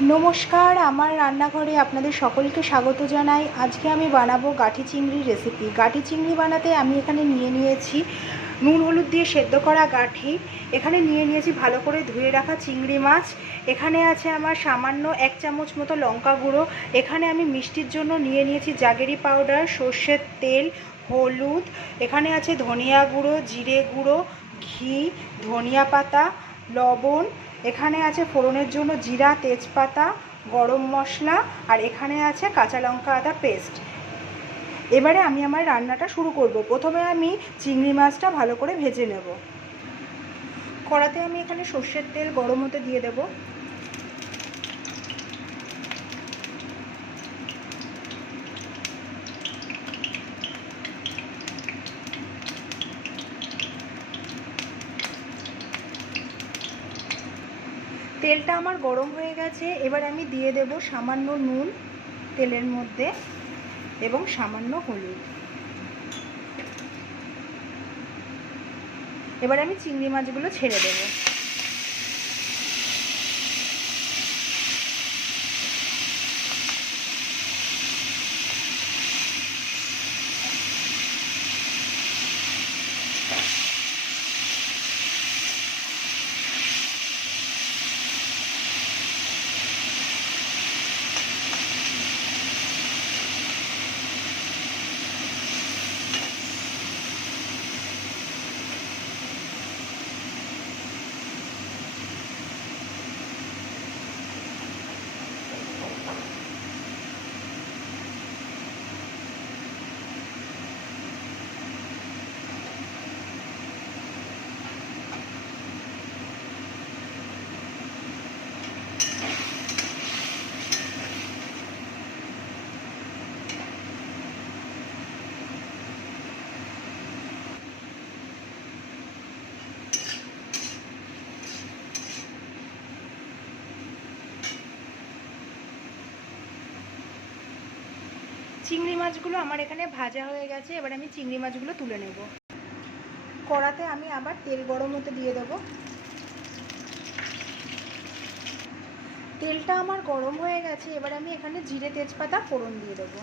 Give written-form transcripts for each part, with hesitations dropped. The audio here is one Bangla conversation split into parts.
নমস্কার, আমার রান্নাঘরে আপনাদের সকলকে স্বাগত জানাই। আজকে আমি বানাবো গাঠি চিংড়ির রেসিপি। গাঠি চিংড়ি বানাতে আমি এখানে নিয়ে নিয়েছি নুন হলুদ দিয়ে সেদ্ধ করা গাঠি। এখানে নিয়ে নিয়েছি ভালো করে ধুয়ে রাখা চিংড়ি মাছ। এখানে আছে আমার সামান্য 1 চামচ মতো লঙ্কা গুঁড়ো। এখানে আমি মিষ্টির জন্য নিয়ে নিয়েছি জাগেরি পাউডার, সর্ষের তেল, হলুদ। এখানে আছে ধনিয়া গুঁড়ো, জিরে গুঁড়ো, ঘি, ধনিয়া পাতা, লবণ। এখানে আছে ফোড়নের জন্য জিরা, তেজপাতা, গরম মশলা, আর এখানে আছে কাঁচা লঙ্কা আদা পেস্ট। এবারে আমি আমার রান্নাটা শুরু করব। প্রথমে আমি চিংড়ি মাছটা ভালো করে ভেজে নেব। কড়াতে আমি এখানে সর্ষের তেল গরম হতে দিয়ে দেব। তেলটা আমার গরম হয়ে গেছে। এবার আমি দিয়ে দেব সামান্য নুন তেলের মধ্যে এবং সামান্য হলুদ। এবার আমি চিংড়ি মাছগুলো ছেড়ে দেব। চিংড়ি মাছগুলো আমার এখানে ভাজা হয়ে গেছে। এবার আমি চিংড়ি মাছগুলো তুলে নেব। কড়াতে আমি আবার তেল গরম হতে দিয়ে দেব। তেলটা আমার গরম হয়ে গেছে। এবার আমি এখানে জিরে তেজপাতা ফোড়ন দিয়ে দেব।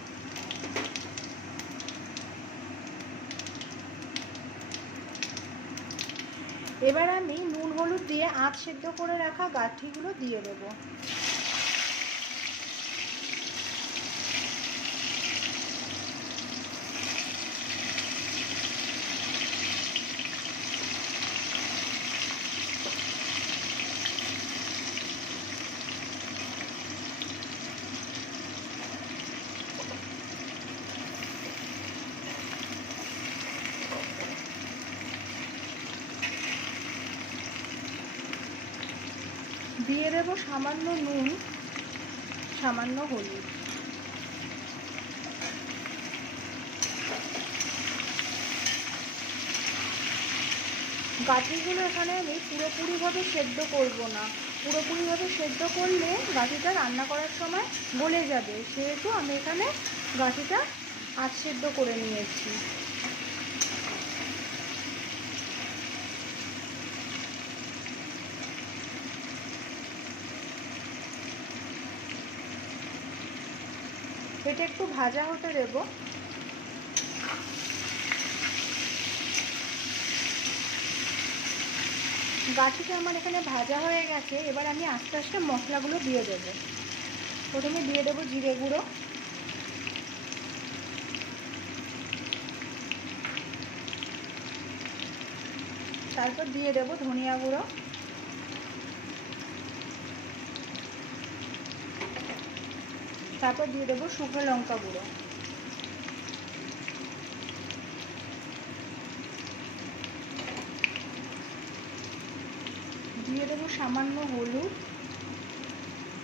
এবার আমি নুন হলুদ দিয়ে আঁচ সেদ্ধ করে রাখা গাঠিগুলো দিয়ে দেব। দিয়ে দেব সামান্য নুন, সামান্য হলুদ। গাঠিগুলো এখানে আমি পুরোপুরিভাবে সেদ্ধ করব না। পুরোপুরিভাবে সেদ্ধ করলে গাঠিটা রান্না করার সময় গলে যাবে, সেহেতু আমি এখানে গাঠিটা আধ সেদ্ধ করে নিয়েছি। এটা একটু ভাজা হতে দেব। গাঠিটা আমার এখানে ভাজা হয়ে গেছে। এবার আমি আস্তে আস্তে মশলাগুলো দিয়ে দেবো। প্রথমে দিয়ে দেবো জিরে গুঁড়ো, তারপর দিয়ে দেবো ধনিয়া গুঁড়ো, তারপর দিয়ে দেবো শুকনো লঙ্কা গুঁড়ো, দিয়ে দেবো সামান্য হলুদ,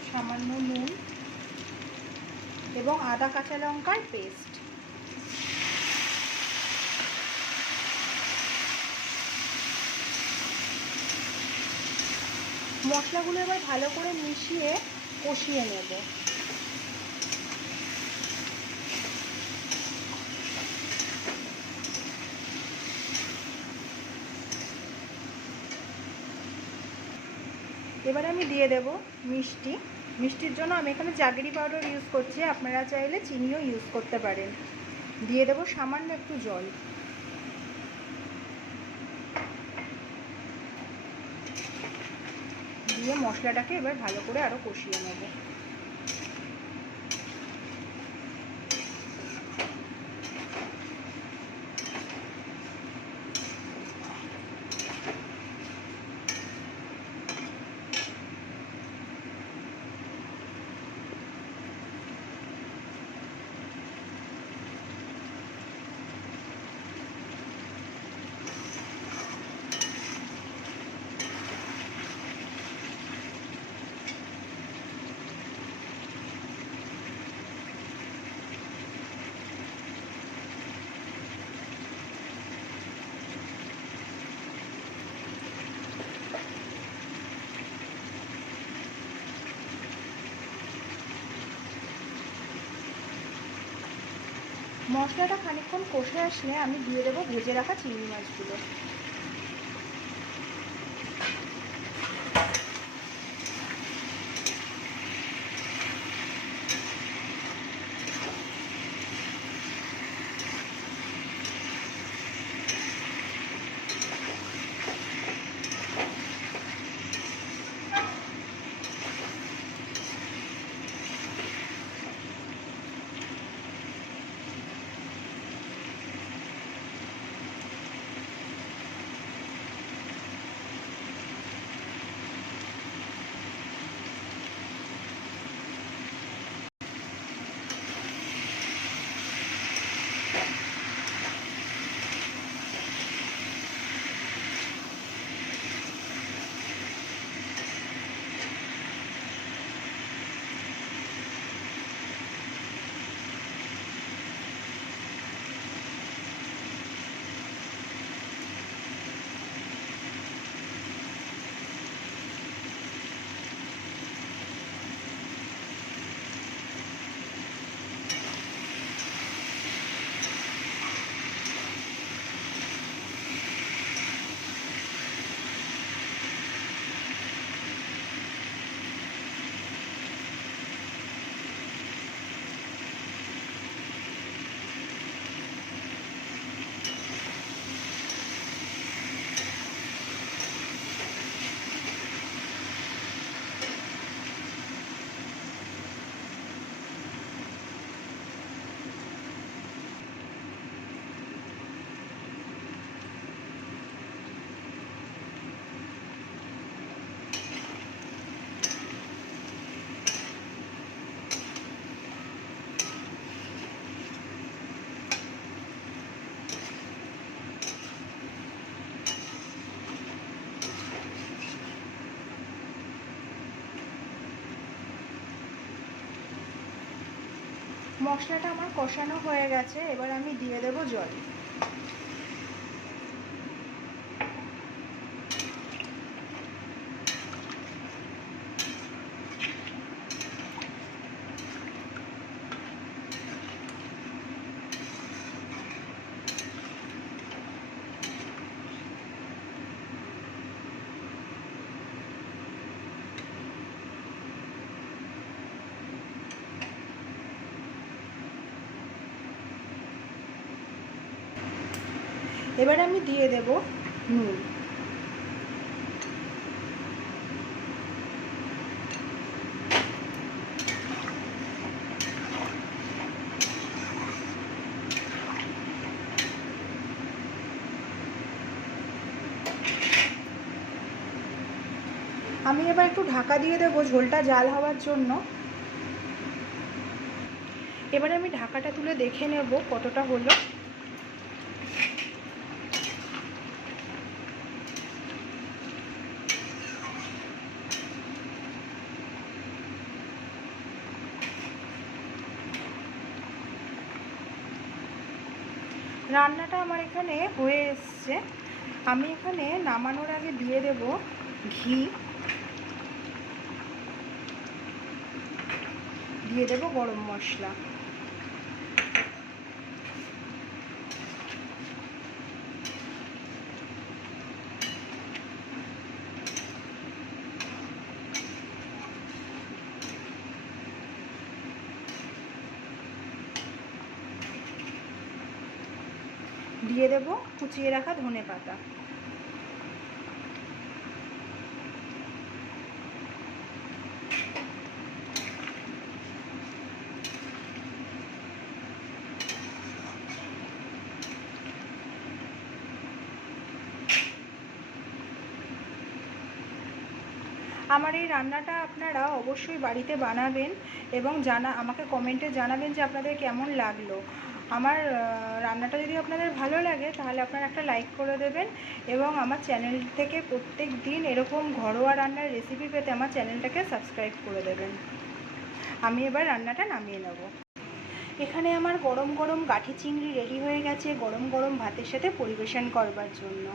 সামান্য নুন এবং আদা কাঁচা লঙ্কার পেস্ট। মশলাগুলো এবার ভালো করে মিশিয়ে কষিয়ে নেব। এবার আমি দিয়ে দেব মিষ্টি। মিষ্টির জন্য আমি এখানে জাগেরি পাউডার ইউজ করছি, আপনারা চাইলে চিনিও ইউজ করতে পারেন। দিয়ে দেবো সামান্য একটু জল। দিয়ে মশলাটাকে এবার ভালো করে আরও কষিয়ে নেব। মশলাটা খানিকক্ষণ কষে আসলে আমি দিয়ে দেবো ভেজে রাখা চিংড়ি মাছগুলো। মশলাটা আমার কষানো হয়ে গেছে, এবার আমি দিয়ে দেবো জল। এবার আমি দিয়ে দেব নুন। আমি এবার একটু ঢাকা দিয়ে দেবো ঝোলটা জাল হওয়ার জন্য। এবারে আমি ঢাকাটা তুলে দেখে নেব কতটা হলো। রান্নাটা আমার এখানে হয়ে এসছে। আমি এখানে নামানোর আগে দিয়ে দেব ঘি, দিয়ে দেব গরম মশলা। দিয়ে দেব কুচিয়ে রাখা ধনেপাতা। আমার এই রান্নাটা আপনারা অবশ্যই বাড়িতে বানাবেন এবং আমাকে কমেন্টে জানাবেন যে আপনাদের কেমন লাগলো। আমার রান্নাটা যদি আপনাদের ভালো লাগে তাহলে আপনারা একটা লাইক করে দেবেন এবং আমার চ্যানেল থেকে প্রত্যেক দিন এরকম ঘরোয়া রান্নার রেসিপি পেতে আমার চ্যানেলটাকে সাবস্ক্রাইব করে দেবেন। আমি এবার রান্নাটা নামিয়ে নেব। এখানে আমার গরম গরম গাঠি চিংড়ি রেডি হয়ে গেছে গরম গরম ভাতের সাথে পরিবেশন করবার জন্য।